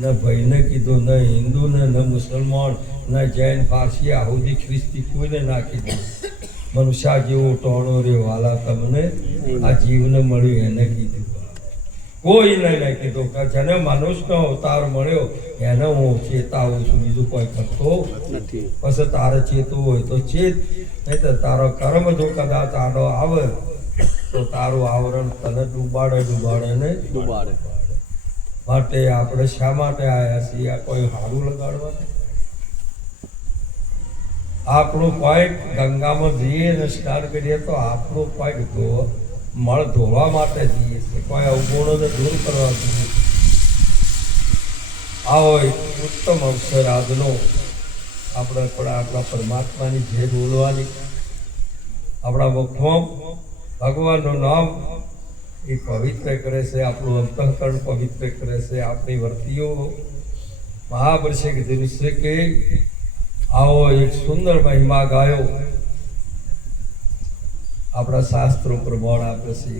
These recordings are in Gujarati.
ન ભાઈને કીધું, ન હિન્દુને, ન મુસલમાન, ન જૈન, પારસી, આહુદી, ખ્રિસ્તી કોઈને ના કીધું. મનુષ્ય જેવો ટોણો રે વાલા તમને આ જીવને મળ્યું એને કીધું. કોઈને નહીં કીધું કે જેને મનુષ્યનો અવતાર મળ્યો એને હું ચેતાવું છું, બીજું કોઈ કરતો નથી. પછી તારે ચેતવું હોય તો ચેત, નહીં તો તારો કર્મ જો કદાચ આડો આવે તો તારું આવરણ તને ડૂબાડે ને ડૂબાડે. માટે આપણે શા માટે આવ્યા છીએ? આ કોઈ હારું લગાડવા? આપણું પોઈન્ટ ગંગામાં જઈએ ને સ્નાન કરીએ તો આપણું પોઈન્ટ મળ ધોવા માટે જઈએ છીએ, કોઈ અવગુણોને દૂર કરવા જોઈએ. આવો ઉત્તમ અવસર આજનો આપણે પણ આપણા પરમાત્માની જે બોલવાની, આપણા મુખમાં ભગવાનનું નામ એ પવિત્ર કરે છે, આપણું અંતઃકરણ પવિત્ર કરે છે. આપણી વર્તીઓ મહાપુરુષે કીધું છે કે આવો એક સુંદર મહિમા ગાયો. આપણા શાસ્ત્રો પ્રમાણ આપે છે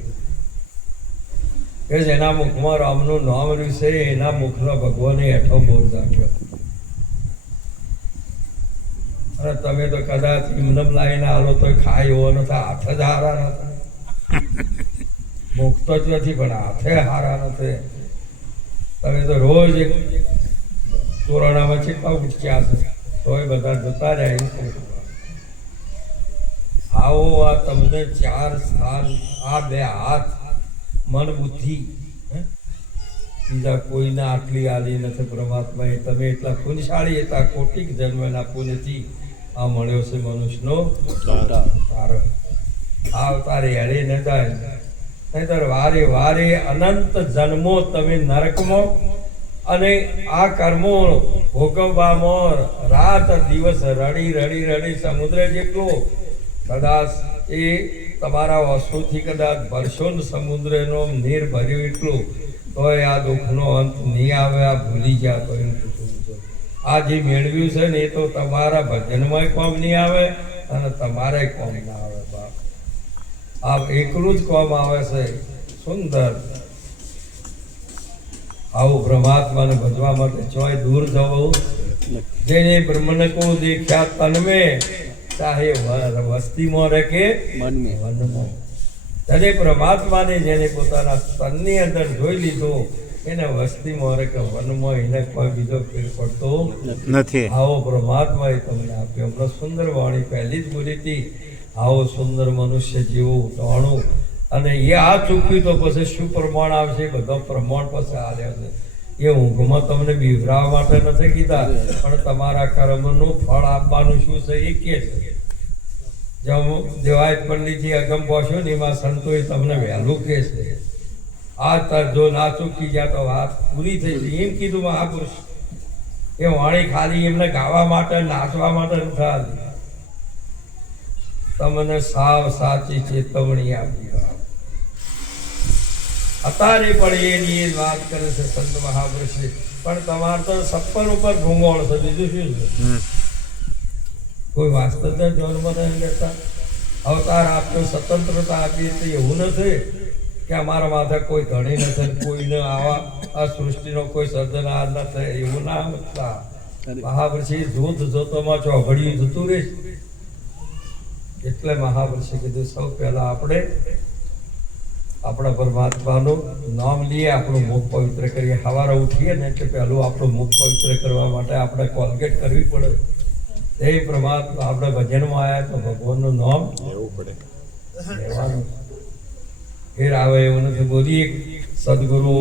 કે જેના મુખમાં રામનું નામ રહ્યું છે એના મુખનો ભગવાને હેઠો બોલ રાખ્યો. અને તમે તો કદાચ ઇમનમ લાવીને આલો તો ખાય એવો નથી, હાથ જ હારા નથી. મુખ તો જ નથી પણ હાથે હારા નથી. તમે તો રોજ એક તોરણામાં ચેટલા ઉઠ્યા છે તોય બધા જતા રહ્યા. આવો આ તમને ચાર સ્થાન, આ બે હાથ, મન, બુદ્ધિ, બીજા કોઈને આટલી આલી નથી પરમાત્માએ. તમે એટલા પુણ્યશાળી હતા, કોટિક જન્મના પુણ્યથી આ મળ્યો છે મનુષ્યનો અવતાર. આ અવતાર હેડે ન જાય, નહીતર વારે વારે અનંત જન્મો તમે નરકમાં અને આ કર્મો ભોગવવામાં રાત દિવસ રડી રડી રડી સમુદ્ર જેટલો કદાચ એ તમારા વસ્તુથી કદાચ ભરશો ને સમુદ્રનો નીર ભર્યું એટલું તોય આ દુઃખનો અંત નહીં આવે. આ ભૂલી ગયા તો એમ આ જે મેળવ્યું છે ને એ તો તમારા ભજનમાં કોમ નહીં આવે અને તમારે કોમ ના આવે. બાપ આ એકલું જ કોમ આવે છે. સુંદર આવું પરમાત્માને ભજવા માટે ચોય દૂર જવું. જેને બ્રહ્મને કો દેખ્યા તન્મે ચાહે વસ્તીમાં રહે કે વનમાં. તેને પરમાત્માને જેને પોતાના તનની અંદર જોઈ લીધો એને વસ્તીમાં રહે કે વનમાં એને કોઈ બીજો ફેર પડતો નથી. આવો પરમાત્માએ તમને આપ્યો. હમણાં સુંદર વાણી પહેલી જ બોલી હતી, આવો સુંદર મનુષ્ય જેવું ટોણું. અને એ આ ચૂક્યું તો પછી શું પ્રમાણ આવશે? બધા પ્રમાણ પછી આવ્યા છે. એ ઊંઘમાં તમને બીવરાવા માટે નથી કીધા, પણ તમારા કર્મનું ફળ આપવાનું શું છે એ કે છે. દેવાય પંડિતજી અગમ પહોંચ્યો ને એમાં સંતોએ તમને વહેલું કે છે. આ જો ના ચૂકી ગયા તો વાત પૂરી થઈ ગઈ એમ કીધું મહાપુરુષ. એ વાણી ખાલી એમને ગાવા માટે નાચવા માટે નથી, તમને સાવ સાચી ચેતવણી આપી. અત્યારે પણ એની એ વાત કરે છે સંત મહાપુરુષે. પણ તમારે તો સપ્પર ઉપર ભૂંગોળ છે, બીજું શું છે? કોઈ વાસ્તવ જન્મ નહીં લેતા. અવતાર આપ્યો, સ્વતંત્રતા આપી તો એવું નથી કે અમારા માથે કોઈ ધણી નથી, કોઈને આવા આ સૃષ્ટિનો કોઈ સર્જનહાર નથી, એવું ના હતા. મહાપુરુષે જોત જોતોમાં ચોઘડિયું જતું રહેશે. એટલે મહાપુરુષે કીધું સૌ પહેલા આપણે આપણા પરમાત્માનું નામ લઈએ, આપણું મુખ પવિત્ર કરીએ. સવારે ઉઠીએ ને એટલે પહેલું આપણું મુખ પવિત્ર કરવા માટે આપણે કોલગેટ કરવી પડે. એ પરમાત્મા આપણે ભજનમાં આવ્યા તો ભગવાનનું નામ લેવું પડે, લેવાનું. ફેર આવે એવું નથી. બોલીએ સદગુરુ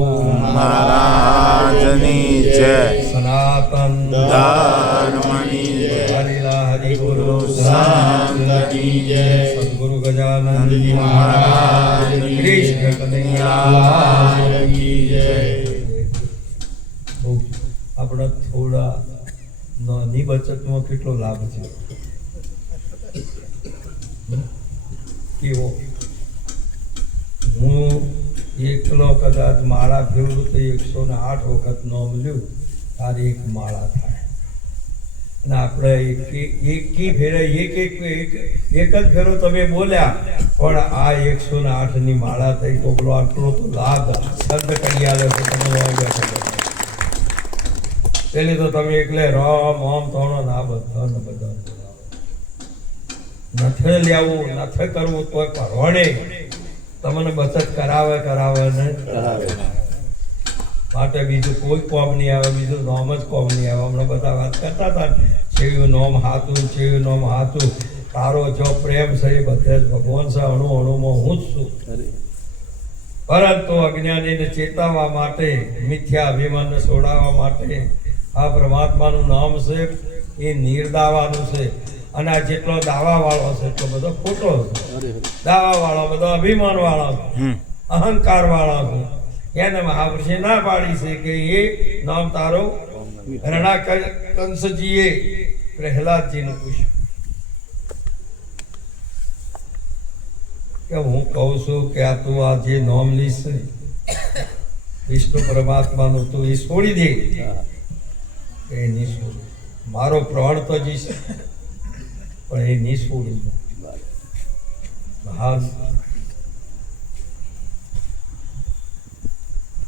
મહારાજની જય, સનાતન ધર્મની જય, હરિલા હરિગુરુ સંતની જય, સદગુરુ ગજાનંદજી મહારાજ કૃષ્ણ કનૈયા કી જય. આપણે થોડા નાની બચતમાં કેટલો લાભ છે. કેવો? હું એકલો કદાચ માળા ફેરવું તો 108 વખત નામ લ્યું તારે એક માળા થાય. અને આપણે એકી ફેરે એક જ ફેરો તમે બોલ્યા પણ આ 108 માળા થઈ. કોકલો આટલો તો લાભ શબ્દ કરી આવે છે. તમે પેલી તો તમે એકલે રામ ઓમ તોણો ના બધા નથે લેવું નથે કરવું તોય પરવડે તમને બચત કરાવે ને માટે બીજું કોઈ કોમ નહીં આવે, બીજું નોમ જ કોમ નહીં આવે. હમણાં બધા વાત કરતા હતા છેયું નોમ હાથું તારો જો પ્રેમ છે એ બધે જ ભગવાન છે, અણુમાં હું જ છું. પરંતુ અજ્ઞાનીને ચેતવવા માટે, મિથ્યા અભિમાનને છોડાવવા માટે આ પરમાત્માનું નામ છે એ નિર્દાવાનું છે. અને આ જેટલો દાવા વાળો છે એટલો બધો ખોટો છે. દાવા વાળો બધો અભિમાન વાળો છે, અહંકાર વાળો છે. એને મહાપુરુષે ના પાડી છે કે એ નામ તારો રણા કંસજીએ પ્રહલાદજીનું પૂછ્યું કે હું કહું છું કે આ તું આ જે નામ લીસ વિષ્ણુ પરમાત્માનું તું એ છોડી દે. એ નહીં છોડું, મારો પ્રાણ તો જીશ પણ એ નહીં છોડું. મહાન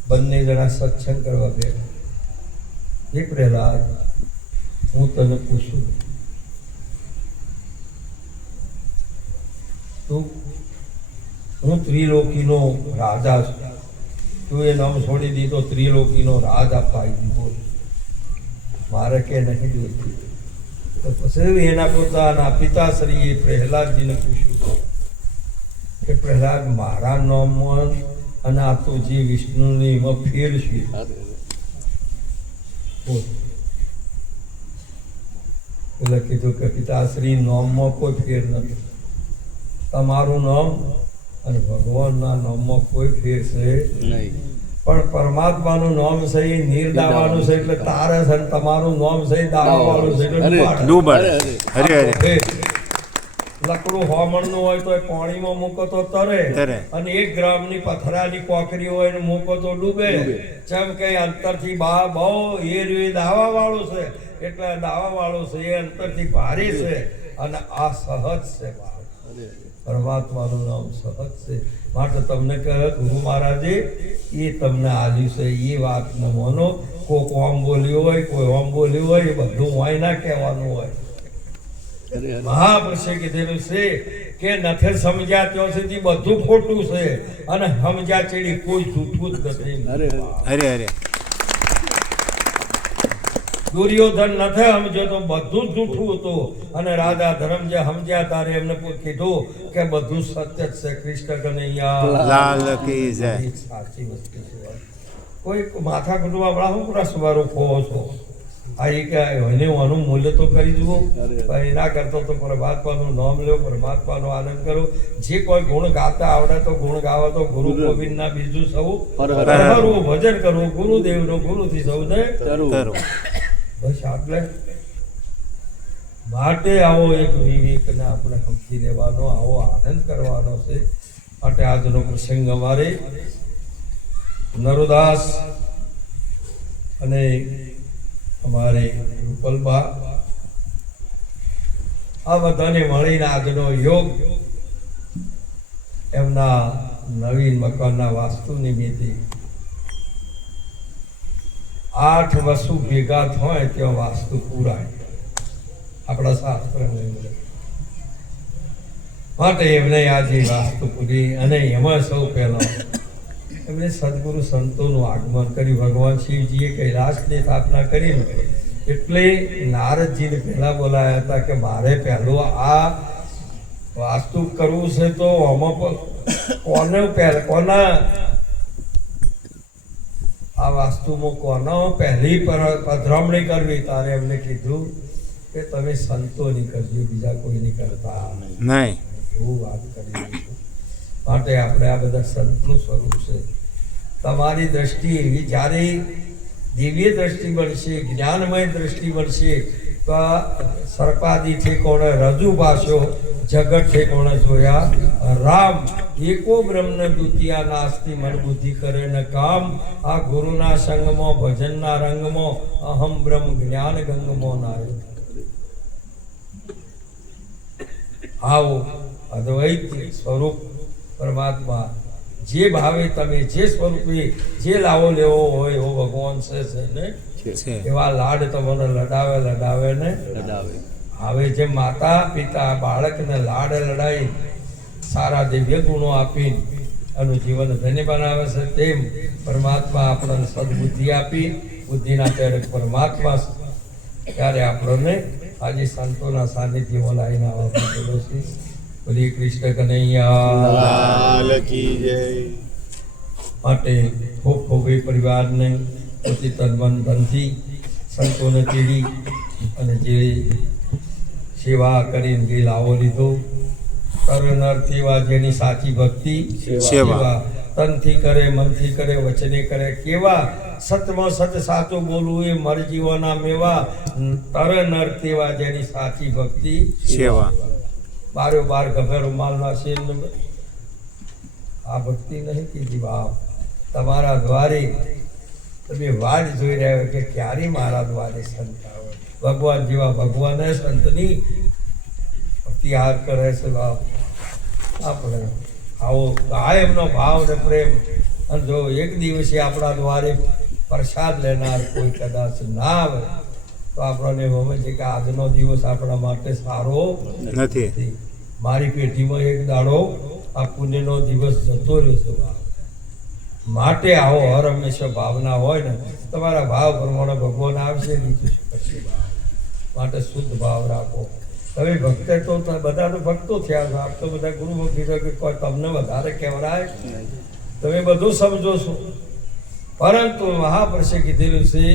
બંને જણા સત્સંગ કરવા બેઠા. એ પ્રહલાદ હું તને પૂછું, હું ત્રિલોકીનો રાજા છું, તું એ નામ છોડી દીધો, ત્રિલોકીનો રાજ અપાઈ દીધો, મારે કે નહીં જોઈતું. તો પછી એના પોતાના પિતાશ્રીએ પ્રહલાદજીને પૂછ્યું કે પ્રહલાદ મારા નામમાં અને આ તો જે વિષ્ણુની એમાં ફેર છે. એટલે કીધું કે પિતાશ્રી નામમાં કોઈ ફેર નથી, તમારું નામ અને ભગવાનના નામમાં કોઈ ફેર છે નહીં. પણ પરમાત્માનું નામ છે એ નિર્દાવાનું છે, એટલે તારે છે. તમારું નામ છે એ દાવાવાળું છે એટલે લકડું હોમણનું હોય તો પાણીમાં મૂકો તો તરે, અને 1 ગ્રામની પથરાની કોકરી હોય ને મૂકો તો ડૂબે. જેમ કે અંતરથી બહુ એ દાવા વાળું છે, એટલે દાવા વાળું છે એ અંતરથી ભારે છે અને આ સહજ છે. પરમાત્માનું નામ સહજ છે. માટે તમને કહે ગુરુ મહારાજે એ તમને આલ્યું છે એ વાત ન માનો. કોક ઓમ બોલ્યું હોય, કોઈ ઓમ બોલ્યું હોય, એ બધું હોય ના કહેવાનું હોય. મહાપુરુષે કીધેલું છે કે નથી સમજ્યા ત્યાં સુધી બધું ખોટું છે, અને સમજ્યા ચેડી કોઈ જૂઠું જ નથી. દુર્યોધન નથી સમજ્યો તો બધું જ જૂઠું હતું, અને રાજા ધર્મ જે સમજ્યા તારે એમને કીધું કે બધું સત્ય જ છે. કૃષ્ણ કનૈયા સાચી વસ્તુ છે. કોઈ માથા કુટવા વાળા હું પૂરા સવારો ખો છો આ એ કે એને આનું મૂલ્ય તો કરી જુઓ, પણ એના કરતો તો પરમાત્માનું નામ લો, પરમાત્માનો આનંદ કરો. જે કોઈ ગુણ ગાતા આવડે તો ગુણ ગાવા તો ગુરુ ગોવિંદના બીજું સૌ કરવું, ભજન કરવું ગુરુદેવનું, ગુરુથી સૌને બસ આટલે. માટે આવો એક વિવેકને આપણે સમજી લેવાનો, આવો આનંદ કરવાનો છે. માટે આજનો પ્રસંગ અમારે નરોદાસ અને અમારે રૂપલબા આ બધાને મળીને આજનો યોગ એમના નવીન મકાનના વાસ્તુ નિમિત્તે 8 વસ્તુ ભેગા થાય ત્યાં વાસ્તુ પૂરાય આપણા શાસ્ત્ર. માટે એમને આજે વાસ્તુ પૂરી, અને એમાં સૌ પહેલા એમણે સદગુરુ સંતોનું આગમન કર્યું. ભગવાન શિવજીએ કૈલાસની સ્થાપના કરી, એટલે નારદજીને પહેલા બોલાયા હતા કે મારે પહેલું આ વાસ્તુ કરવું છે, તો આમાં કોના આ વાસ્તુમાં કોનો પહેલી પધરામણી કરવી. તારે એમને કીધું કે તમે સંતોની કરજો, બીજા કોઈની કરતા નહીં. એવું વાત કરી. માટે આપણે આ બધા સંતનું સ્વરૂપ છે. તમારી દ્રષ્ટિ એવી જ્યારે દિવ્ય દ્રષ્ટિ બનશે, જ્ઞાનમય દ્રષ્ટિ બનશે, તો આ સર્પાદી ઠેકોણે રજુ ભાષ્યો, જગત ઠેકોણે જોયા રામ. એકો બ્રહ્મ દ્વિતીયા નાસ્તિ, મન બુદ્ધિ કરે ન કામ. આ ગુરુના સંગમાં, ભજનના રંગમાં, અહમ બ્રહ્મ જ્ઞાન ગંગમાં નાયો. આવો અદ્વૈત સ્વરૂપ પરમાત્મા જે ભાવે તમે જે સ્વરૂપે જે લાવો લેવો હોય એવો ભગવાન છે ને એવા લાડ તમને લડાવે ને હવે જે માતા પિતા બાળકને લાડ લડાઈ સારા દિવ્ય ગુણો આપી એનું જીવન ધન્ય બનાવે છે, તેમ પરમાત્મા આપણને સદબુદ્ધિ આપી, બુદ્ધિના પ્રેરક પરમાત્મા ત્યારે આપણને આજે સંતોના સાનિધ્યમાં લાવીને આવવા બોલો છે. બોલી કૃષ્ણ કનૈયા કી જય. માટે ખૂબ ખૂબ એ પરિવારને પોતે તન ધનથી સંતોને તેડી અને જે સેવા કરીને જે લાવો લીધો તરનરથી વા જેની સાચી ભક્તિ સેવા તનથી કરે, મનથી કરે, વચને કરે, કેવા સતમાં સત સાચું બોલવું એ મર જીવોના મેવા તરનર તેવા જેની સાચી ભક્તિ સેવા. બારો બાર ગભેરો માલના શેર આ ભક્તિ નહીં કીધી બાપ. તમારા દ્વારે તમે વાડ જોઈ રહ્યા હોય કે ક્યારે મારા દ્વારે સંત આવે. ભગવાન જેવા ભગવાન સંતની ભક્તિહાર કરે છે બાપ. આપણે આવો કાયમનો ભાવ ને પ્રેમ. અને જો એક દિવસે આપણા દ્વારે પ્રસાદ લેનાર કોઈ કદાચ ના આવે તો આપણને ગમે છે કે આજનો દિવસ આપણા માટે સારો નથી. મારી પેઢીમાં એક દાડો આ પુણ્યનો દિવસ જતો રહેશે. માટે આવો હર હંમેશા ભાવના હોય ને તમારા ભાવ પ્રમાણે ભગવાન આવશે. માટે શુદ્ધ ભાવ રાખો. તમે ભક્તે તો બધા તો ભક્તો થયા છો, આપ તો બધા ગુરુ ભક્તિ છો કે કોઈ તમને વધારે કહેવાય, તમે બધું સમજો છો. પરંતુ મહાપુરુષે કીધેલું છે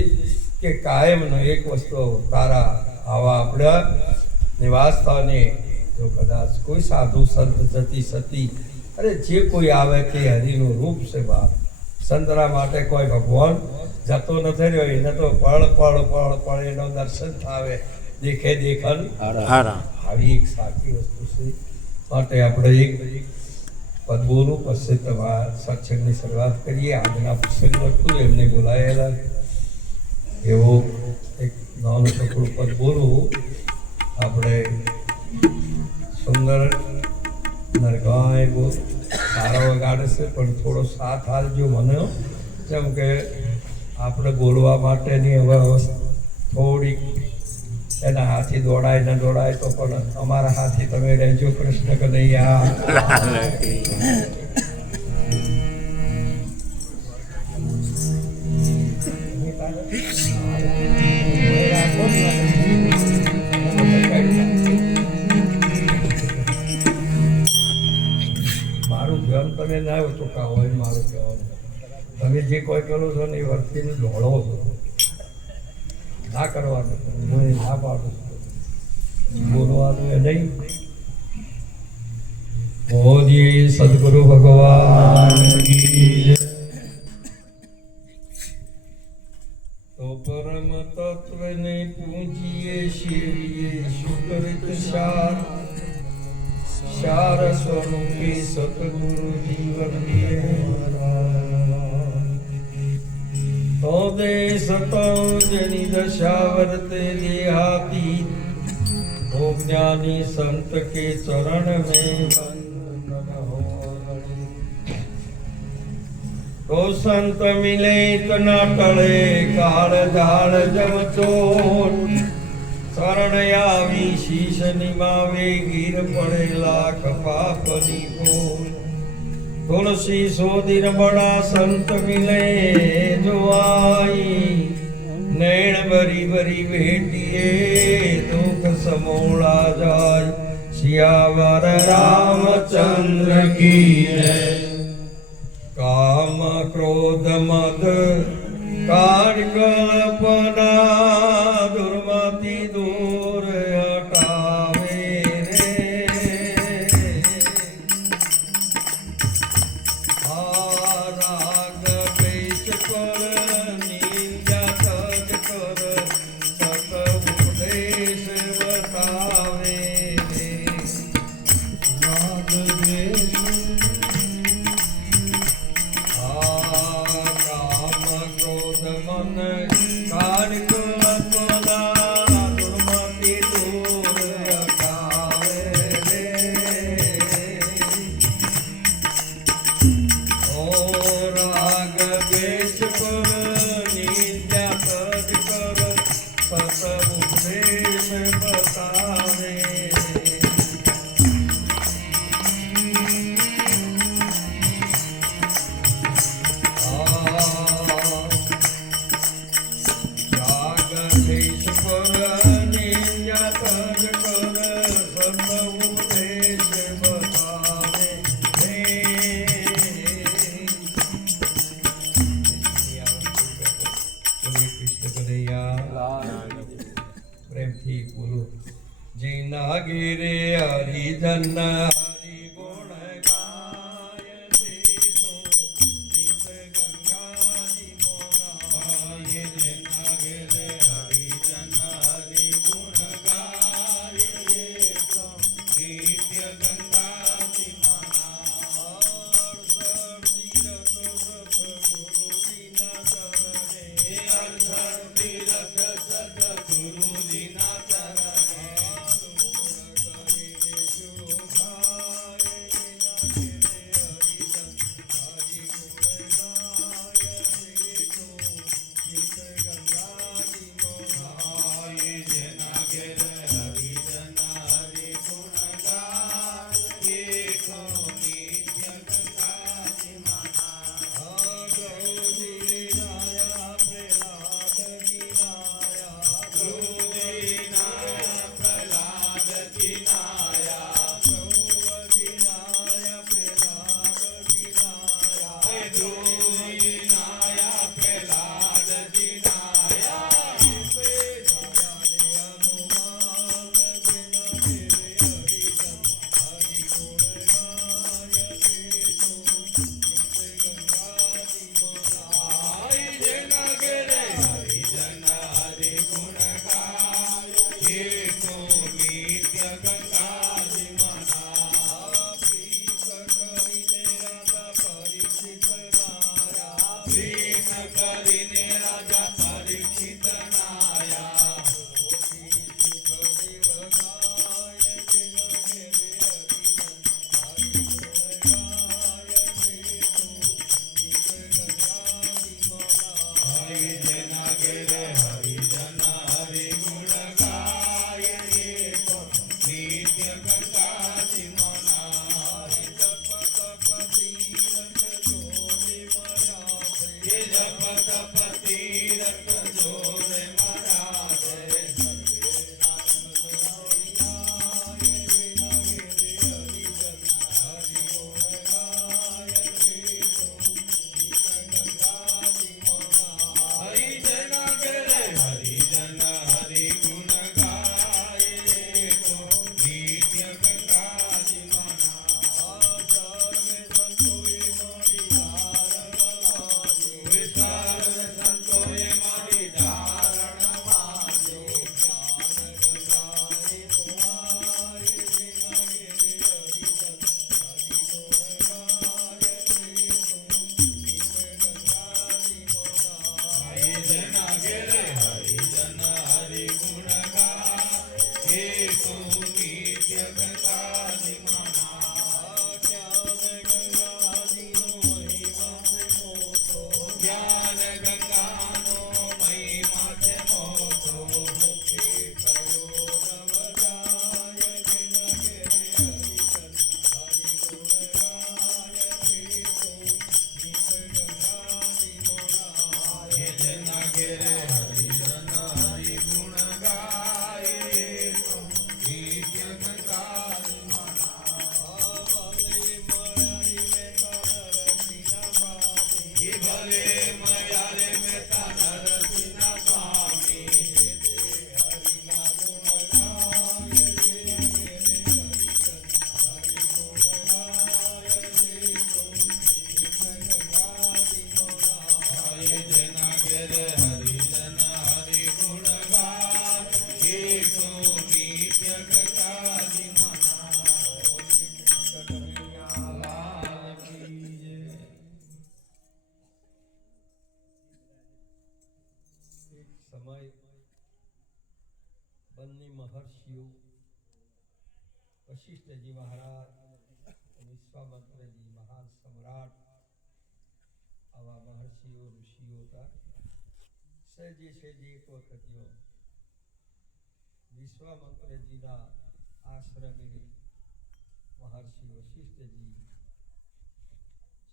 કે કાયમનો એક વસ્તુ તારા આવા આપણા નિવાસ સ્થાને જો કદાચ કોઈ સાધુ સંત જતી સતી અરે જે કોઈ આવે તે હરિનું રૂપ છે બાપ. સંતના માટે કોઈ ભગવાન જતો નથી રહ્યો, એને તો પળ પળ પળ પળ એનો દર્શન થાવે, દેખે દેખન આવી એક સાચી વસ્તુ છે. માટે આપણે એક પદ બોલું પછી તમારા સત્સંગની શરૂઆત કરીએ. આજના પ્રસંગ હતું એમને બોલાયેલા એવો એક નાનું ટુકડું પદ બોલું. આપણે સુંદર નરગાય બહુ સારા વગાડે છે પણ થોડો સાથ હાલજો મને, જેમ કે આપણે બોલવા માટેની હવે થોડીક એના હાથી દોડાય ન દોડાય તો પણ અમારા હાથી તમે રહેજો. કૃષ્ણ કનૈયા. મારું ધ્યાન તમે ના ચૂકા હોય મારું કહેવાનું. તમે જે કોઈ કરો છો ને એ વર્તીને દોડો છો, ના કરવાનું. હું ના પાડું છું, બોલવાનું એ નહીં. બોલીએ સદગુરુ ભગવાન તો પરમ તત્વને પૂજીએ શિવીએ શુકરિત સાર સ્વરૂપી સતગુરુ જીવનીએ તો દેશ તો જેની દશા વર્તે દેહાતી तो ज्ञानी संत के चरण में बंधन हो तो संत मिले इतना टले काल झाल जब चोट शरण आवी शीश निमावे गिर पड़े लाख पापनी पोल तुलसी सोदिन बड़ा संत मिले जो आई नैण बरी बरी भेटिए दुख समोड़ा जाय सियावर रामचंद्र की जय। काम क्रोध मद कार्य कल्पना दुर्मति दूर हटावे रे राग द्वेष पर निंदा तज कर सत उपदेश बतावे रे राग द्वेष काम क्रोध मन સત ઉપદેશ બતાવે જાગતીશ પર નિંજા તજ કર સત ઉપદેશ બતાવે પ્રેમથી બોલો જીના ગીરે હરિજન હરિ ગુણ ગાય તે તો દીપ ગંગાજી મોરાય જીના ગીરે હરિજન હરિ ગુણ ગાય તે તો નિત્ય ગંગાજી મહર્ષિઓ વશિષ્ઠજી મહારાજ, વિશ્વામિત્રજી મહાન સમ્રાટ, આવા મહર્ષિઓ ઋષિઓ હતા. સહેજે સહેજે એક વખત વિશ્વામિત્રજીના આશ્રમે મહર્ષિ વશિષ્ઠજી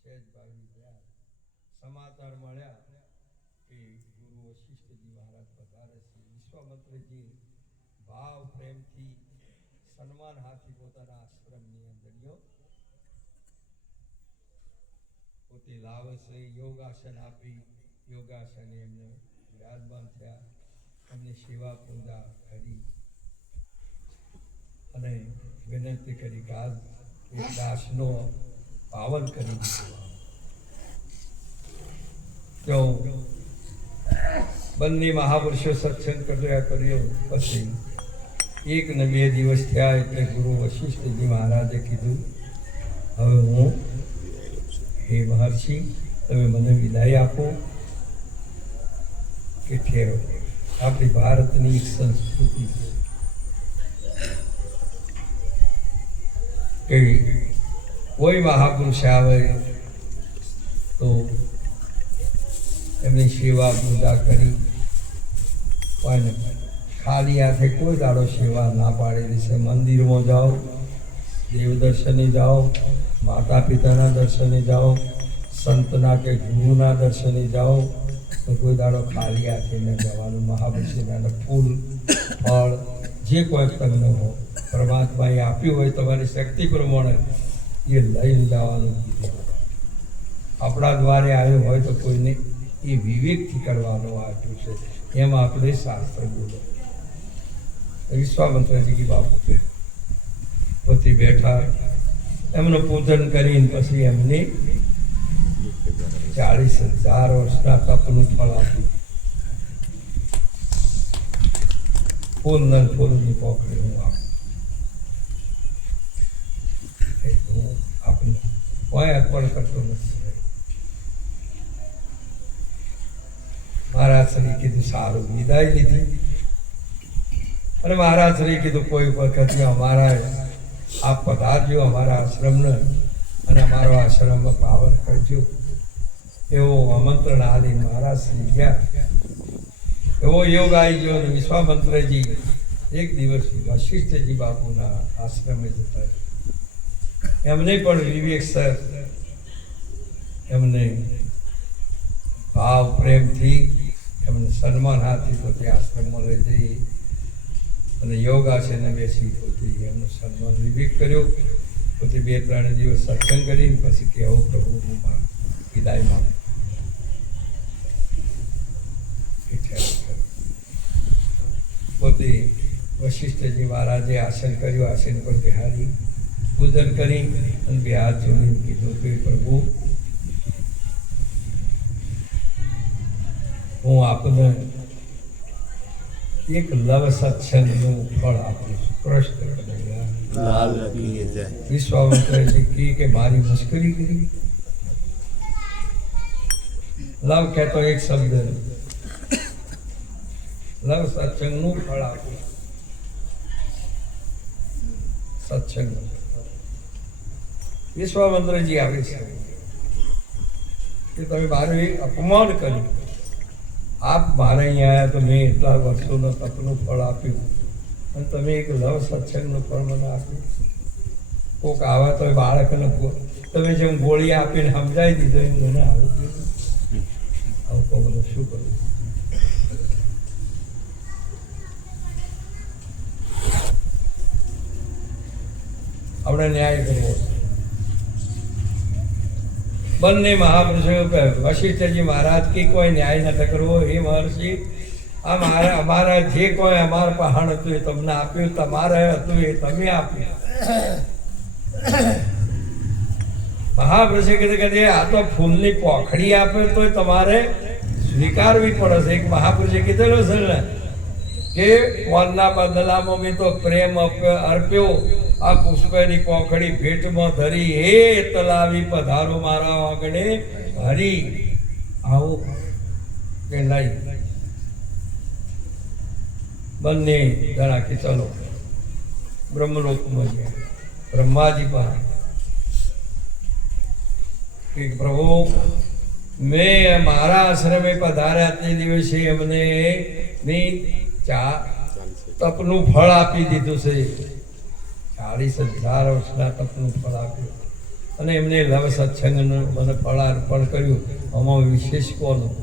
સહેજભાવી ગયા. સમાચાર મળ્યા કે ગુરુ વશિષ્ઠજી મહારાજ પધારે છે. વિશ્વામિત્રજી ભાવ પ્રેમથી સન્માન હાથી પોતાના આશ્રમની અંદર પોતે લાવે છે. યોગાસન આપી યોગાસને એમને વિરાજમાન થયા. એમને સેવા પૂજા કરી અને વિનંતી કરી કે આજ એક દાસનો પાવન કરી દીધો. બંને મહાપુરુષો સત્સંગ કર્યો. પછી 1 ને 2 દિવસ થયા એટલે ગુરુ વશિષ્ઠજી મહારાજે કીધું, હવે હું હે મહર્ષિ તમે મને વિદાય આપો કે ઠેરો. આપણી ભારતની એક સંસ્કૃતિ છે કે કોઈ મહાપુરુષ આવે તો એમની સેવા પૂજા કરી. પણ ખાલી હાથે કોઈ દાડો સેવા ના પાડેલી છે. મંદિરમાં જાઓ, દેવ દર્શને જાઓ, માતા પિતાના દર્શને જાઓ, સંતના કે ગુરુના દર્શને જાઓ તો કોઈ દાડો ખાલી હાથે ન જવાનું. મહાપુરુષના ફૂલ ફળ જે કોઈ તમને હોય પરમાત્માએ આપ્યું હોય તમારી શક્તિ પ્રમાણે એ લઈને જવાનું કીધું. આપણા દ્વારે આવ્યો હોય તો કોઈને એ વિવેકથી કરવાનું આપ્યું છે. એમ આપણે શાસ્ત્ર બોલો. વિશ્વામિત્રજી કી બાપુ પોતે બેઠા એમનું પૂજન કરીને પછી એમને 40,000 વર્ષના તપનું ફળ આપ્યું. ફૂલની પોખડી હું આપું. હું આપને કોઈ અર્પણ કરતો નથી. મહારાજ શ્રી કીધું સારું. વિદાય લીધી અને મહારાજ શ્રી કીધું કોઈ વખત અમારા આપ પધારજો અમારા આશ્રમને અને અમારો આશ્રમ પાવન કરજો એવો આમંત્રણ આલી મહારાજ શ્રી ગયા. એવો યોગ આવી ગયો અને વિશ્વામિત્રજી એક દિવસ વશિષ્ઠજી બાપુના આશ્રમે જતા. એમને પણ વિવેક સર એમને ભાવ પ્રેમથી એમને સન્માન હાથી પોતે આશ્રમમાં લઈ જઈ અને યોગાસને બેસી પોતે એમનો સન્માન વિવેક કર્યો. પોતે 2-3 દિવસ સત્સંગ કરીને પછી કહેવો પ્રભુ હું વિદાય માંગુ. પોતે વશિષ્ઠજી મહારાજે આસન કર્યું. આસન પર બિહારી પૂજન કરી અને 2 હાથ જોડીને કીધું કે પ્રભુ હું આપને એક લવ સત્સંગનું ફળ આપું છું. કૃષ્ણ વિશ્વામિત્રજી કી કે મારી મુશ્કેલી કરી. લવ કહેતો એક શબ્દ લવ સત્સંગનું ફળ આપું. સત્સંગ વિશ્વામિત્રજી આવે છે કે તમે મારું એક અપમાન કર્યું. આપ મારે અહીંયા આવ્યા તો મેં એટલા વર્ષોનો તપનું ફળ આપ્યું અને તમે એક લવ સત્સંગનું ફળ મને આપ્યું. કોક આવા તો બાળકને તમે જેમ ગોળી આપીને સમજાવી દીધો એમ મને આવું કીધું. આવું કહો બધું શું કરું. આપણે ન્યાય કરવો. બંને મહાપુરુષો વશિષ્ઠજી મહારાજ કે કોઈ ન્યાય નથી કરવો. હે મહર્ષિ અમારા જે કોઈ અમારા પહાણ હતું એ તમને આપ્યું, તમારે હતું એ તમે આપ્યું. મહાપુરુષે કીધું કે આ તો ફૂલની પોખડી આપે તો તમારે સ્વીકારવી પડે છે. એક મહાપુરુષે કીધેલું છે ને કે વનના બદલામાં મેં તો પ્રેમ અર્પ્યો, આ પુષ્પની પોખડી ભેટમાં ધરી, હે તલાવી પધારો મારા આંગણે હરી. આવું કે નહીં. બંને જણા કે ચલો બ્રહ્મલોકમાં ગયા. બ્રહ્માજી પાસે કે પ્રભુ મેં મારા આશ્રમે પધાર્યા તે દિવસે એમને ચા તપનું ફળ આપી દીધું છે. 40,000 વર્ષના તપનું ફળ આપ્યું અને એમને લવ સત્સંગનું મને ફળ અર્પણ કર્યું. આમાં વિશેષ કોનું?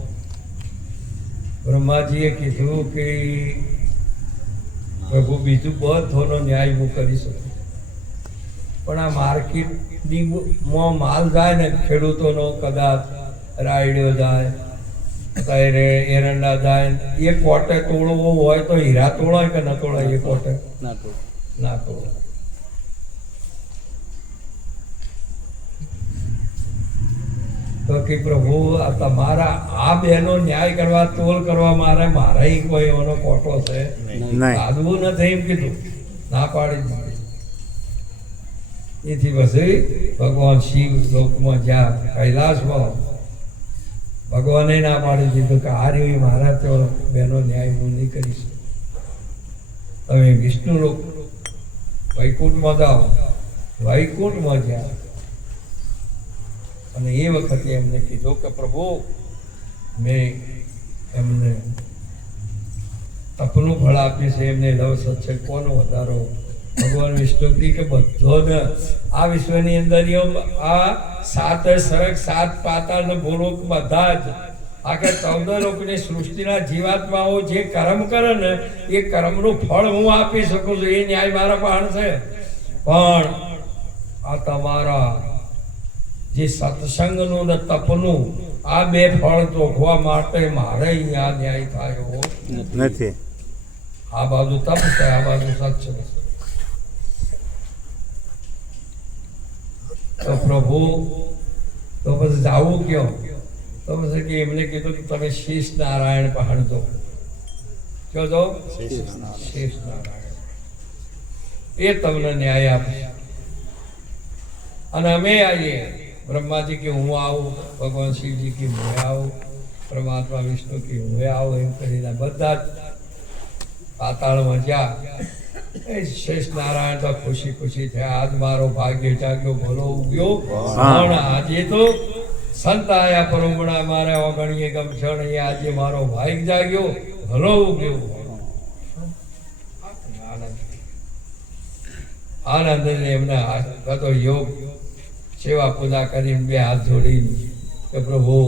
બ્રહ્માજીએ કીધું કે પ્રભુ બીજું બધોનો ન્યાય હું કરી શકું, પણ આ માર્કેટની માલ જાય ને, ખેડૂતોનો કદાચ રાયડો જાય, એરંડા જાય, એ કોટે તોડવો હોય તો હીરા તોડાય કે ન તોડાય? એ કોટે ના તોડાય. તો કે પ્રભુ આ તમારા આ બેનો ન્યાય કરવા, તોલ કરવા મારા કોઈ એનો કોટો છે સાધવું નથી એમ કીધું, ના પાડી દીધી. એથી પછી ભગવાન શિવ લોકમાં જ્યાં કૈલાસમાં ભગવાને ના પાડી દીધું કે આ રહ્યું મારા તો બેનો ન્યાય હું નહીં કરીશ. તમે વિષ્ણુ લોક વૈકુંઠમાં જાઓ, વૈકુંઠમાં જાઓ. અને એ વખતે એમને કીધું કે પ્રભુ મેં એમને તપનું ફળ આપ્યું છે, એમને લવ સત્સંગ કોનો વધારો? ભગવાન વિષ્ણુ કે બધોને આ વિશ્વની અંદર આ 7 સરગ 7 પાતાળ ને ભૂલોક બધા જ આખે 14 લોકની સૃષ્ટિના જીવાત્માઓ જે કર્મ કરે ને એ કર્મનું ફળ હું આપી શકું છું. એ ન્યાય મારા પાસે છે. પણ આ તમારા જે સત્સંગનું ને તપનું આ બે ફળ ચોખવા માટે મારે અહીંયા ન્યાય થયો નથી. આ બાજુ તપ છે, આ બાજુ સત્સંગ. તો પ્રભુ તો પછી જાવું ક્યાં? તો પછી કે એમને કીધું કે તમે શેષ નારાયણ પહાડ દો. કયો દો? શેષ નારાયણ. એ તમને ન્યાય આપે. અને અમે આવીએ. બ્રહ્માજી કે હું આવું, ભગવાન શિવજી કે હું આવું, પરમાત્મા વિષ્ણુ કે હું આવું, એમ કરીને બધા જ પાતાળમાં જ્યાં એ શેષ નારાયણ તો ખુશી ખુશી થયા. આજ મારો ભાગ્ય જાગ્યો, ભલો ઉગ્યો. પણ આજે તો સંત આયા પરમણા મારે ઓગણીએ ગમછણ, આજે મારો ભાગ જાગ્યો, ભલો ઉગ્યો. આનંદ એમને હતો યોગ સેવા પૂજા કરીને બે હાથ જોડીને કે પ્રભુ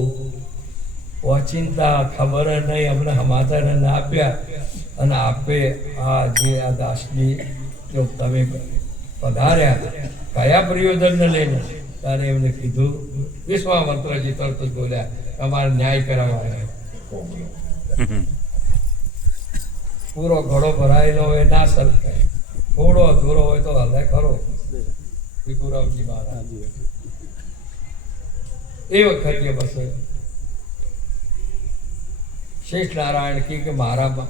ઓચિંતા ખબર નહીં અમને સમાચાર ના આપ્યા, અને આપે આ જે આ દાસની જો તમે પધાર્યા કયા પ્રયોજનને લઈને? ત્યારે એમને કીધું, વિશ્વામિત્રજી તરત જ બોલ્યા, અમારે ન્યાય કરાવવા. પૂરો ઘડો ભરાયેલો હોય ના સરકાય, થોડો અધૂરો હોય તો હલે ખરો. વિકુરાવજી મહારાજ એ વખતે બસ શેષ નારાયણ કે મારા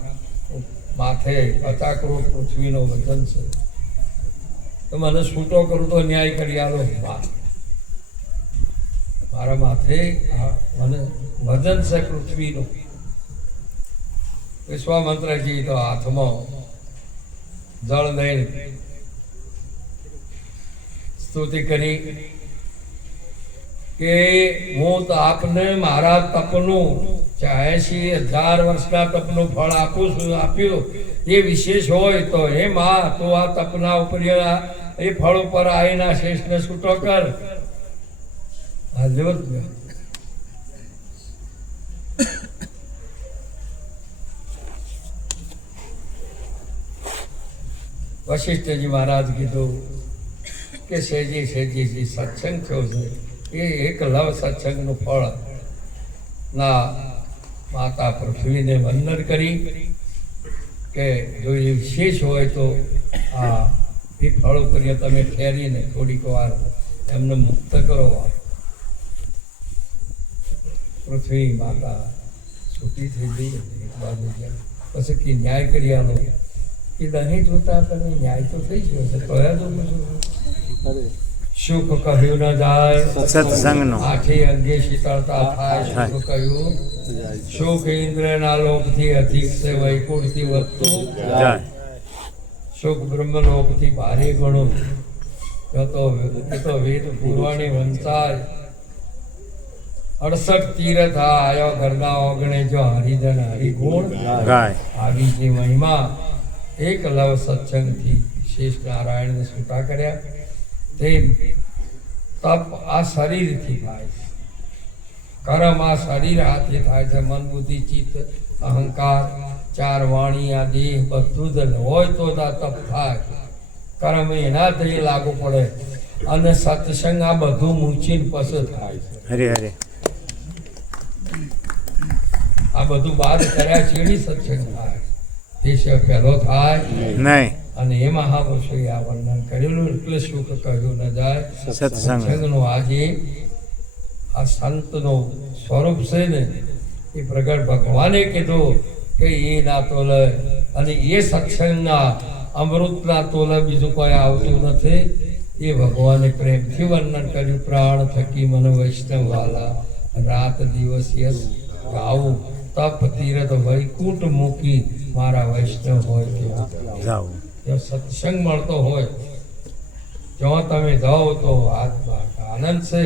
માથે 50 કરોડ પૃથ્વીનો વજન છે, તો મને છૂટો કરું તો ન્યાય કરી આલો. મારા માથે મને વજન છે પૃથ્વીનો. વિશ્વામિત્રજી તો હાથમાં જળ લઈને સ્તુતિ કરી કે હું તો આપને મારા તપનું 80,000 વર્ષના તપનું ફળ આપું છું, આપ્યું. એ વિશેષ હોય તો હે માં, તો આ તપના ઉપર એ ફળ ઉપર આવીના શેષને છૂટો કર. હાજર વશિષ્ઠજી મહારાજ કીધું કે શેજી સત્સંગ થયો છે, એ એક લવ સત્સંગનું ફળ ના માતા પૃથ્વીને વંદન કરી કે જો એ વિશેષ હોય તો આ એ ફળ ઉપર તમે ફેરીને થોડીક વાર એમને મુક્ત કરો. પૃથ્વી માતા છૂટી થઈ ગઈ એક બાજુ. પછી કે ન્યાય કરી આલો. એ દહીં જોતા તમે ન્યાય તો થઈ ગયો છે, કયા જો સુખ કહ્યું ન જાય સત્સંગનો, આખી અંગે શીતળતા થાય. સુખ કહ્યું સુખ ઇન્દ્રના લોકથી અધિક છે, વૈકુંઠથી વધતું સુખ બ્રહ્મલોકથી ભારે ગણું. તો વેદ પુરાણી વંચાય 68 તીરથ આયો ઘરના ઓગણે જો હરિજન હરિગુણ ગાય. આવી જે મહિમા એક લવ સત્સંગથી શેષ નારાયણને છૂટા કર્યા તેમ તપ આ શરીરથી થાય છે, કર્મ આ શરીર હાથે થાય છે. મન બુદ્ધિ ચિત્ત અહંકાર ચાર વાણી આ દેહ બધું જ હોય તો જ આ તપ થાય. કર્મ એનાથી લાગુ પડે અને સત્સંગ આ બધું મૂચીને પછી થાય છે. હરે હરે આ બધું બાદ કર્યા છેડી સત્સંગ થાય, તે સિવાય પહેલો થાય નહીં. અને એ મહાપુરુષોએ આ વર્ણન કરેલું એટલે સુખ કહ્યું ન જાય. સત્સંગ સત્સંગનો આજે આ સંતનો સ્વરૂપ છે ને એ પ્રગટ ભગવાને કીધું કે એ ના તોલે અને એ સત્સંગના અમૃતના તોલે બીજું કોઈ આવતું નથી. એ ભગવાને પ્રેમથી વર્ણન કર્યું. પ્રાણ થકી મન વૈષ્ણવ વાલા રાત દિવસ યશ ગાવું, તપ તીરથ વૈકુંઠ મૂકી મારા વૈષ્ણવ હોય તેવું જાઓ. જો સત્સંગ મળતો હોય જો તમે જાઓ તો આનંદ છે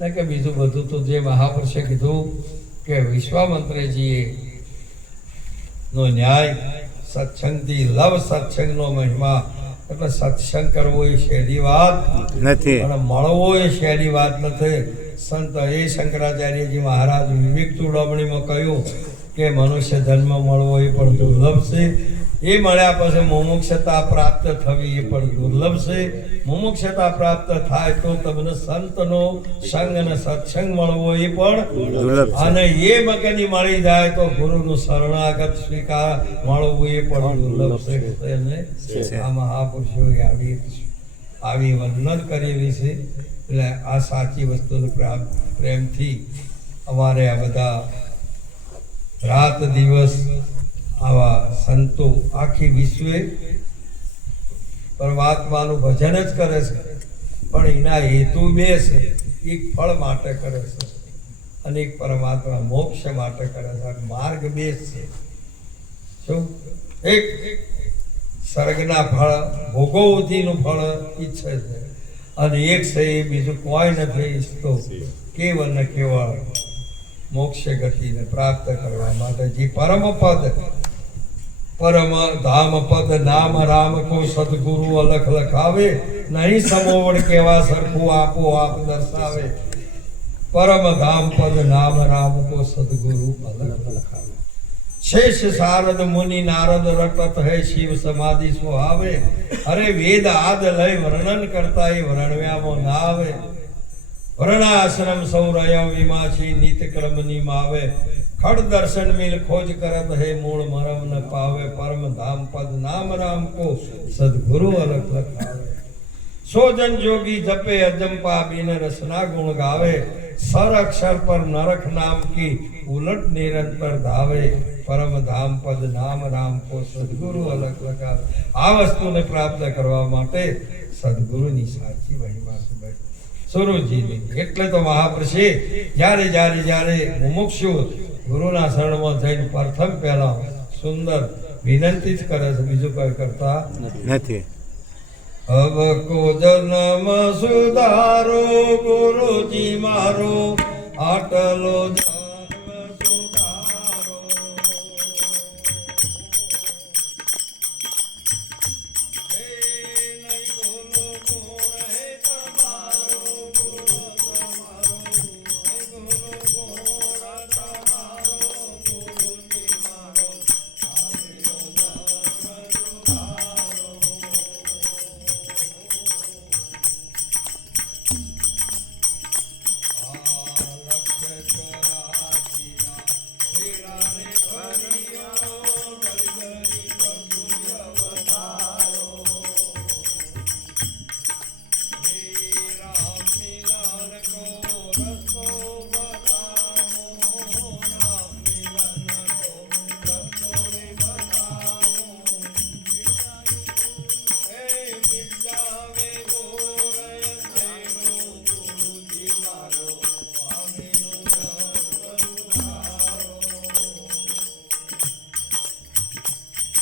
ને કે બીજું બધું તો જે મહાપુરુષે કીધું કે વિશ્વામિત્રજીએ નો ન્યાય સત્સંગથી લવ સત્સંગનો મહિમા એટલે સત્સંગ કરવો એ સહેલી વાત નથી. અને મળવો એ સહેલી વાત નથી. સંત એ શંકરાચાર્યજી મહારાજ વિવેક ચૂડામણીમાં કહ્યું કે મનુષ્ય જન્મ મળવો એ પણ દુર્લભ છે. એ મળ્યા પછી મુમુક્ષતા પ્રાપ્ત થવી એ પણ દુર્લભ છે. મુમુક્ષતા પ્રાપ્ત થાય તો તમને સંતનો સંગ અને સત્સંગ મળવો એ પણ દુર્લભ છે. અને એ મગની મળી જાય તો ગુરુનું શરણાગત સ્વીકાર મળવું એ પણ દુર્લભ છે. એને આ મહાપુરુષોએ આવી વર્ણન કરેલી છે. એટલે આ સાચી વસ્તુનું પ્રેમથી અમારે આ બધા રાત દિવસ આવા સંતો આખી વિશ્વે પરમાત્માનું ભજન જ કરે છે, પણ એના હેતુ બે છે. એક ફળ માટે કરે છે અને એક પરમાત્મા મોક્ષ માટે કરે છે. માર્ગ બે છે. શું? એક સ્વર્ગના ફળ ભોગવતીનું ફળ ઈચ્છે છે અને એક છે એ બીજું કોઈ નથી ઈચ્છતો. કેવળ ને કેવળ મોક્ષ ગતિને પ્રાપ્ત કરવા માટે જે પરમ પદ પરમ ધામ પદ નામ રામ કો સદગુરુ અલખ લખાવે, નહીં સમોવડ કેવા સરખું આપો આપ દર્શાવે. પરમ ધામ પદ નામ રામ કો સદગુરુ અલખ લખાવે. शेष शारद मुनि नारद रटत है शिव समाधि सुहावे. अरे वेद आद लय वर्णन करता ही वर्णव्यामो नावे. वर्णाश्रम सौरय विमाची नित क्रम निमावे. खड़ दर्शन मिल खोज करत है मूल मरम न पावे. परम धाम पद नाम राम को सदगुरु अलख लखावे. सो जन जोगी जपे अजंपा बिन रसना गुण गावे. सर अक्षर पर नरक नाम की उलट निरंतर धावे. परम धाम पद नाम राम को सदगुरु अलग लखावे. આ વસ્તુને પ્રાપ્ત કરવા માટે સદગુરુની સાચી મહિમા છે સુરુજીની. એટલે તો મહાપુરુષે જ્યારે જ્યારે જ્યારે મુમુક્ષુ ગુરુના શરણમાં જઈને પ્રથમ પહેલા સુંદર વિનંતી જ કરે છે, બીજું કઈ કરતા નથી. अब को जन्म सुधारो गुरुजी मारो आटलो जन्म सुधारो. हे नहीं बोलो गुण है तुम्हारो गुरु तुम्हारो.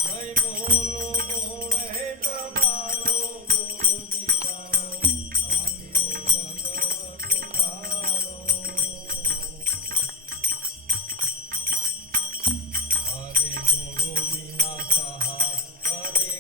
नहीं बोलो गुण तुम्हारो गुरुजी मारो आटलो जन्म सुधारो. हरे गुरु बिना सहाय करे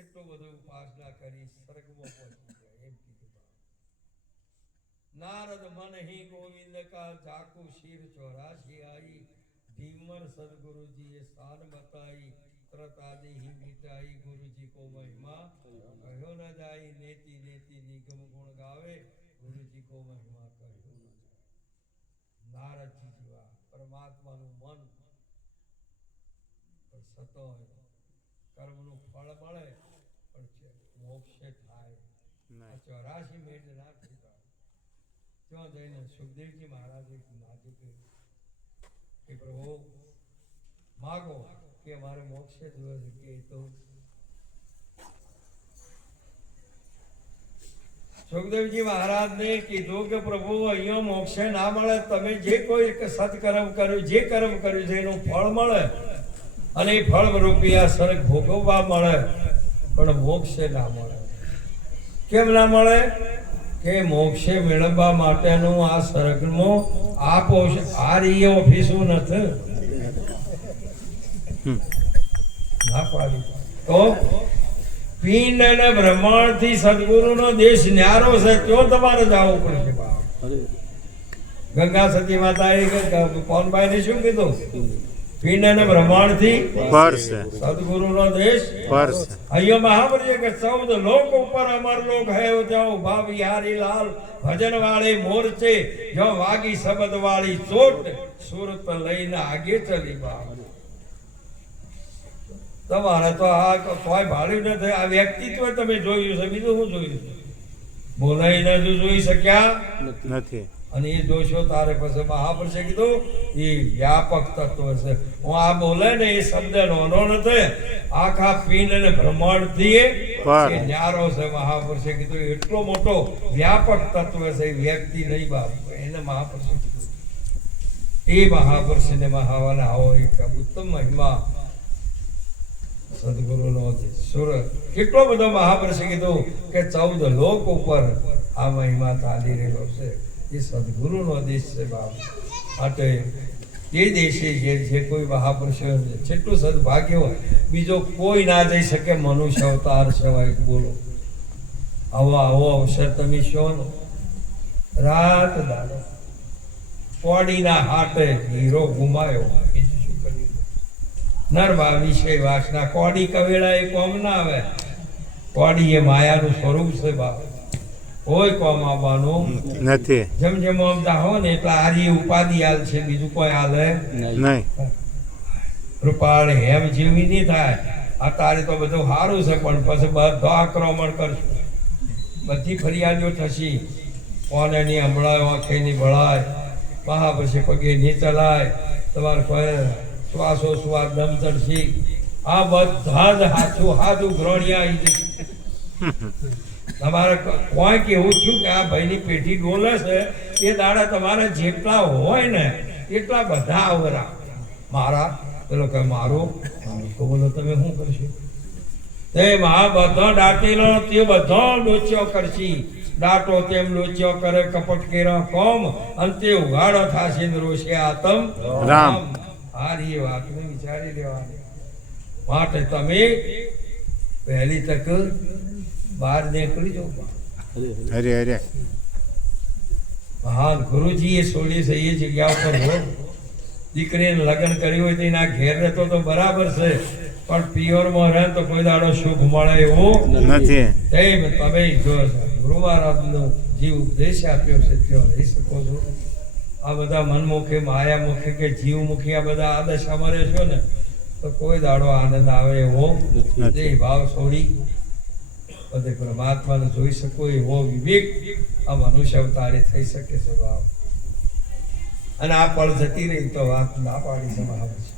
એટલો બધો ઉપાસના કરી સ્વર્ગમાં પહોંચી ગયા એમ કીધું. નારદ મન હી ગોવિંદ કા જાકુ શિર 84 आई धीमर सदगुरु जी ये स्थान बताई त्रत आदि ही मिटाई गुरु जी को महिमा कहो न जाई नेति नेति निगम गुण गावे गुरु जी को महिमा कहो न जाए. नारद जी जीवा परमात्मा નું મન સતો હોય કર્મનું ફળ મળે પણ મોક્ષ થાય 84 મેળ ના થતા. ત્યાં જઈને સુખદેવજી મહારાજે નાજુક કે પ્રભુ માગો કે મારે મોક્ષ જોવે છે કે તો સુખદેવજી મહારાજને કીધું કે પ્રભુ અહીંયા મોક્ષ ના મળે, તમે જે કોઈ સત્કર્મ કર્યું જે કર્મ કર્યું છે એનું ફળ મળે અને એ ફળ રૂપી આ સ્વર્ગ ભોગવવા મળે પણ મોક્ષ ના મળે. કેમ ના મળે? કે મોક્ષે મેળવવા માટેનું આ સ્વર્ગમાં આ રીએ ઓફિસો નથી ના પાડી. તો પિંડ અને બ્રહ્માંડ થી સદગુરુનો દેશ ન્યારો છે, ત્યાં તમારે જવું પડશે. ગંગા સતી માતાએ કોનભાઈ ને શું કીધું? પિંડ અને બ્રહ્માંડ થી સદગુરુનો દેશ અહીંયા મહાપુરુષે કે 14 લોક ઉપર અમર લોક હૈ જાઓ ભાવ યારી લાલ ભજન વાળે મોરચે જો વાગી શબ્દ વાળી ચોટ સુરત લઈને આગે ચલી બાપ. તમારે તો આ કોઈ ભાડ્યું નથી. આ વ્યક્તિત્વ તમે જોયું છે, બીજું શું જોયું છે? બોલાઈને જો જોઈ શક્યા નથી. અને એ જોશો તારે પછી મહાપુરુષે કીધું એ વ્યાપક તત્વ છે. હું આ બોલે ને એ શબ્દ નોનો નથી, આખા પિંડ અને બ્રહ્માંડ થી ન્યારો છે. મહાપુરુષે કીધું એટલો મોટો વ્યાપક તત્વ છે, વ્યક્તિ નહીં બાપ. એને મહાપુરુષે કીધું. એ મહાપુરુષ ને મહાવાને આવો એક ઉત્તમ મહિમા સદગુરુનો સુર. કેટલો બધો મહાપુરુષે કીધું કે 14 લોક ઉપર આ મહિમા ચાલી રહ્યો છે. એ સદગુરુનો દેશ છે બાપ. માટે એ દેશે જે કોઈ મહાપુરુષ જેટલું સદભાગ્ય હોય બીજો કોઈ ના જઈ શકે મનુષ્ય અવતાર સિવાય. બોલો આવો અવસર તમે શો રાત દાડો કોડીના હાટે હીરો ગુમાયો. બીજું શું કર્યું? નરવા વિષય વાસના કોડી કવેળા એ કોમ ના આવે. કોડી એ માયાનું સ્વરૂપ છે બાપ, કોઈ કોમ આવવાનું નથી. જેમ જેમ આમતા હો ને એટલા આરી ઉપાધિ હાલ છે, બીજું કોઈ હાલે નહીં. રૂપાળ હેમ જેવી નહીં થાય. અત્યારે તો બધું સારું છે પણ પછી બધો આક્રમણ કરશું, બધી ફરિયાદો થશે. કોને ની હમણાં આંખે ની ભળાય, મહાપુરુષે પગે ની ચલાય, તમારે કોઈ શ્વાસો શ્વાસ દમ ચડશે. આ બધા જ હાથું ગ્રોણિયા આવી જશે. તમારે કોઈ કેવું થયું કે આ ભાઈની પેઢી ડોલે છે એ દાડા તમારા જેટલા હોય ને એટલા બધા આવરા મારા પેલો કે મારો તો બોલો તમે શું કરશો? તેમ આ બધા દાટેલો તે બધો લોચ્યો કરશી. દાટો તેમ લોચ્યો કરે કપટ કેરા કોમ અંતે ઉઘાડો થાશે ને રોષે આતમ રામ. હારી વાતને વિચારી લેવાની માટે તમે પહેલી તક બહાર નીકળી જાઓ. હરે હરે. મહાન ગુરુજીએ સોળી છે એ જગ્યા ઉપર હો. દીકરીને લગ્ન કર્યું હોય તો એના ઘેર રહેતો તો બરાબર છે, પણ પિયરમાં રહે તો કોઈ દાડો સુખ મળે એવું નથી. તેમ તમે જો ગુરુ મહારાજનો જે ઉપદેશ આપ્યો છે ત્યાં રહી શકો છો. આ બધા મનમુખી માયામુખી કે જીવમુખી આ બધા આદશામાં રહેશો ને તો કોઈ દાડો આનંદ આવે એવો દેહ ભાવ છોડી બધે પરમાત્માને જોઈ શકો એવો વિવેક આ મનુષ્ય અવતારે થઈ શકે છે ભાવ. અને આ પળ જતી રહી તો વાત ના પાડી સમાવે છે.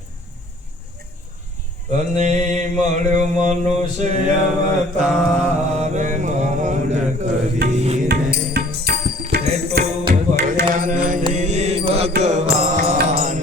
તને મળ્યો મનુષ્ય અવતાર મોડ કરીને એ તો ભજન હે ભગવાન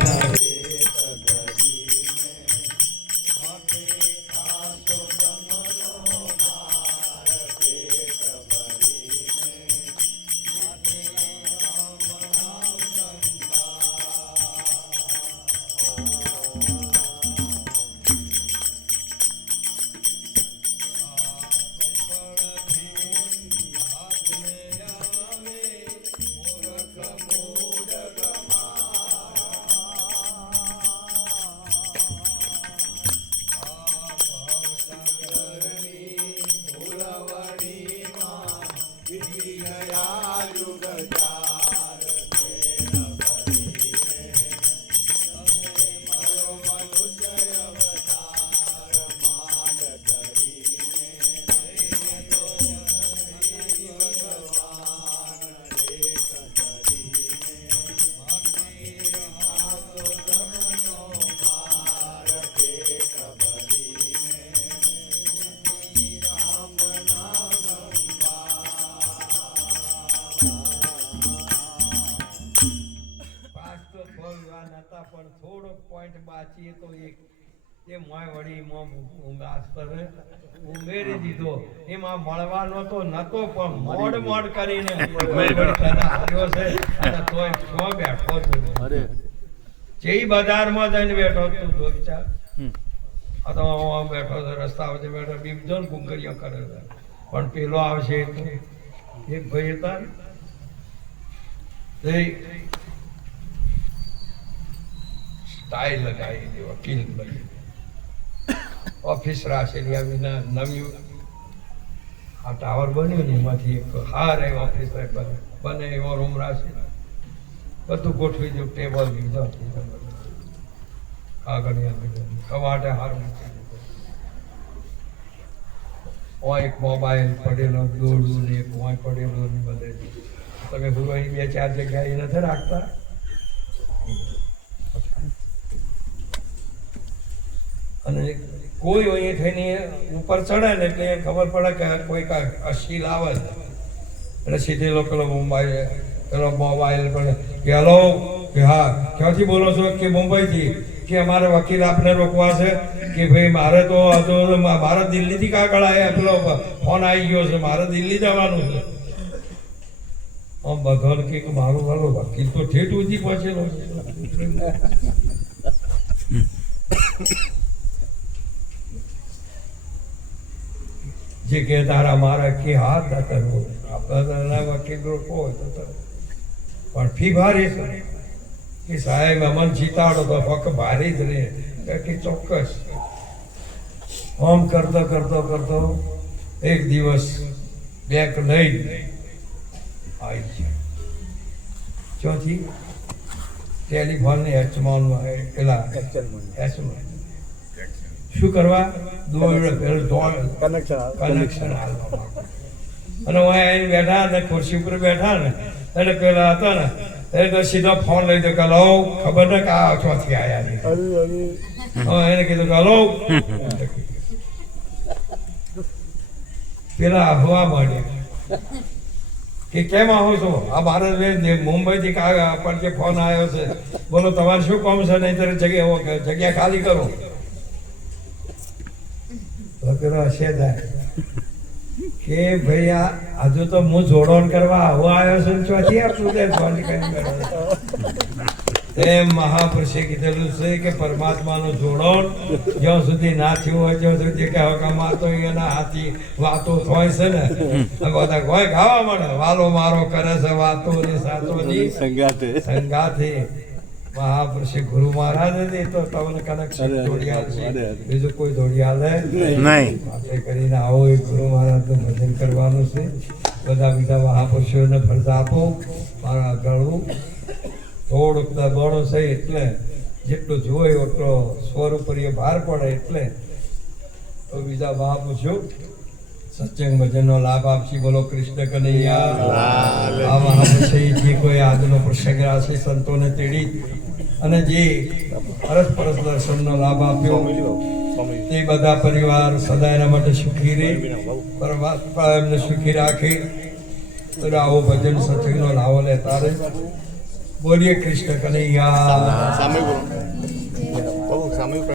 પણ થોડોક પોઈન્ટ બાચીએ તો એક એ મોય વળી ઉમેરી દીધો. એમાં મળવાનો તો નતો પણ મોડ કરીને આવ્યો છે અને તોય છો બેઠો છું. જે બજારમાં જઈને બેઠો તું જો વિચાર. આ તો હું બેઠો હતો રસ્તા વચ્ચે બેઠો બીજો ને કુંકરીઓ કરે છે પણ પેલો આવશે એક ભાઈ હતા સ્ટાઇલ લગાવી દે વકીલ બની ઓફિસ રાખેલી આવીને નવ્યું આ ટાવર બન્યું ને એમાંથી એક હાર એ ઓફિસ બને એવો રૂમ રાખે બધું ગોઠવી દઉં. ટેબલ લીધો આગળ કવાટે હાર મૂકી દીધો. એક મોબાઈલ પડેલો દોડું ને એક મોય પડેલો ને બધે તમે ગુરુવારી 2-4 જગ્યાએ નથી રાખતા. અને કોઈ અહીં થઈને ઉપર ચડે ને એટલે ખબર પડે કે કોઈ અશીલ આવે છે એટલે સીધે પેલો મોબાઈલ પણ કે હલો કે હા ક્યાંથી બોલો છો કે મુંબઈથી કે અમારે વકીલ આપને રોકવા છે કે ભાઈ મારે તો મારે દિલ્હીથી કાગળ આવ્યા પેલો ફોન આવી ગયો છે મારે દિલ્હી જવાનું છે. આમ બધાને કે મારું વાલો વકીલ તો ઠેઠ ઉધી પહોંચેલો છે. જે કે તારા મારા કે હાથ કરવો આપણા વકીલ રોકો પણ ફી ભારે છે કે સાહેબ અમન જીતાડો તો ફક્ત ભારે જ રહે કે ચોક્કસ. આમ કરતો એક દિવસ બેંક લઈ આવી છે ચોથી ટેલિફોન ને એચમાં પેલા એચમાં શું કરવા કનેક્શન અને હું અહીં બેઠા ને ખુરશી ઉપર બેઠા ને એટલે પેલા હતા ને એટલે સીધો ફોન લઈ દો કે લો ખબર ને કે આ ચોથી આયા નહીં હવે એને કીધું કે હલો પેલા હવા માંડ્યા કે કેમ આવો છો? આ ભારત મુંબઈ થી પણ ફોન આવ્યો છે, બોલો તમારે શું કામ છે? નહીં જગ્યા ખાલી કરો. તો પેલો હશે કે ભાઈ આ હજુ તો હું જોડણ કરવા આવો આવ્યો છું, ચોથી આપું દે ફોન એમ મહાપુરુષે કીધેલું છે કે પરમાત્માનું જોડણ જ્યાં સુધી ના થયું હોય ત્યાં સુધી કે હકામાં એના હાથી વાતો હોય છે ને બધા કોઈ ગાવા મળે વાલો મારો કરે છે વાતો ને સાતોની સંગાથે. મહાપુરુષે ગુરુ મહારાજ ને તો તમને કનેક્શન જોડિયાલ છે, બીજું કોઈ જોડિયાલ નહીં. આપણે કરીને આવો એ ગુરુ મહારાજનું ભજન કરવાનું છે. બધા બીજા મહાપુરુષોને ફરજ આપો. મારા ગળવું થોડુંક દબાણો છે એટલે જેટલું જોયો એટલો સ્વરૂપરીય ભાર પડે એટલે તો બીજા મહાપુરુષો સત્સંગ ભજનનો લાભ આપશી. બોલો કૃષ્ણ કનૈયા. આ મહાપુરુષે જે કોઈ આજનો પ્રસંગ રાશે સંતોને તેડી અને જે અરસપરસ દર્શનનો લાભ આપ્યો તે બધા પરિવાર સદા એના માટે સુખી રહે, પરમાત્મા એમને સુખી રાખે. આવો ભજન સત્સંગનો લાવો લેતા રહે. બોલીએ કૃષ્ણ કનૈયા.